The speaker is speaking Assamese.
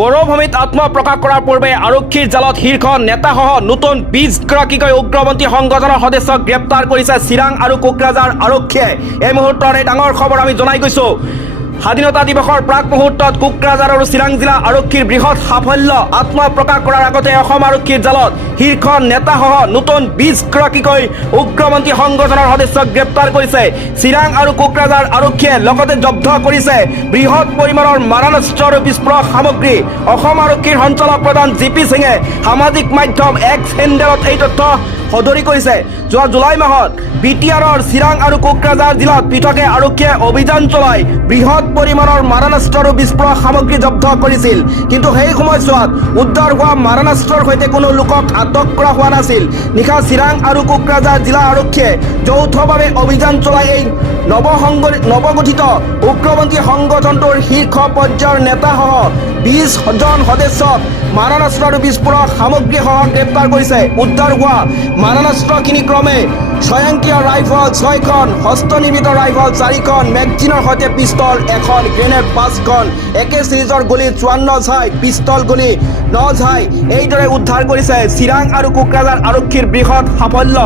বড়োভূমিত আত্মপ্ৰকাশ কৰাৰ পূৰ্বে আৰক্ষীৰ জালত শীৰ্ষ নেতাসহ নতুন 20গৰাকীকৈ উগ্ৰপন্থী সংগঠনৰ সদস্যক গ্ৰেপ্তাৰ কৰিছে চিৰাং আৰু কোকৰাঝাৰ আৰক্ষীয়ে। এই মুহূৰ্তৰ এই ডাঙৰ খবৰ আমি জনাই গৈছোঁ। স্বাধীনতা দিৱসৰ প্ৰাক মুহূৰ্তত কোকৰাঝাৰ আৰু চিৰাং জিলা আৰক্ষীৰ বৃহৎ সাফল্য আত্মপ্ৰকাশ কৰাৰ আগতে অসম আৰক্ষীৰ জালত শীৰ্ষ নেতাসহ নতুন 20গৰাকীকৈ উগ্ৰপন্থী সংগঠনৰ সদস্যক গ্ৰেপ্তাৰ কৰিছে চিৰাং আৰু কোকৰাঝাৰ আৰক্ষীয়ে। লগতে জব্দ কৰিছে বৃহৎ পৰিমাণৰ মাৰণাস্ত্ৰ আৰু বিস্ফোৰক সামগ্ৰী। অসম আৰক্ষীৰ সঞ্চালক প্ৰধান জি.পি. সিঙে সামাজিক মাধ্যম এক্স হেণ্ডেলত এই তথ্য সদৰি কৰিছে। যোৱা জুলাই মাহত বিটিআৰৰ চিৰাং আৰু কোকৰাঝাৰ জিলাত পৃথকে আৰক্ষীয়ে অভিযান চলাই বৃহৎ পৰিমাণৰ মাৰণাস্ত্ৰ আৰু বিস্ফোৰক সামগ্ৰী জব্দ কৰিছিল। কিন্তু সেই সময়ছোৱাত উদ্ধাৰ হোৱা মাৰণাস্ত্ৰৰ সৈতে কোনো লোকক আটক কৰা হোৱা নাছিল। নিশা চিৰাং আৰু কোকৰাঝাৰ জিলা আৰক্ষীয়ে যৌথভাৱে অভিযান চলাই এই নৱগঠিত উগ্ৰপন্থী সংগঠনটোৰ শীৰ্ষ পৰ্যায়ৰ নেতাসহ 20জন সদস্যক মাৰণাস্ত্ৰ আৰু বিস্ফোৰক সামগ্ৰীসহ গ্ৰেপ্তাৰ কৰিছে। উদ্ধাৰ হোৱা মাৰণাস্ত্ৰখিনি ক্ৰমে স্বয়ংক্ৰিয় ৰাইফল 6খন, হস্তনিৰ্মিত ৰাইফল 4খন, মেগজিনৰ সৈতে পিষ্টল 1খন, গ্ৰেনেড 5খন, একে চিৰিজৰ গুলি 54 ঝাই, পিষ্টল গুলি 9 ঝাই এইদৰে উদ্ধাৰ কৰিছে চিৰাং আৰু কোকৰাঝাৰ আৰক্ষীৰ বৃহৎ সাফল্য।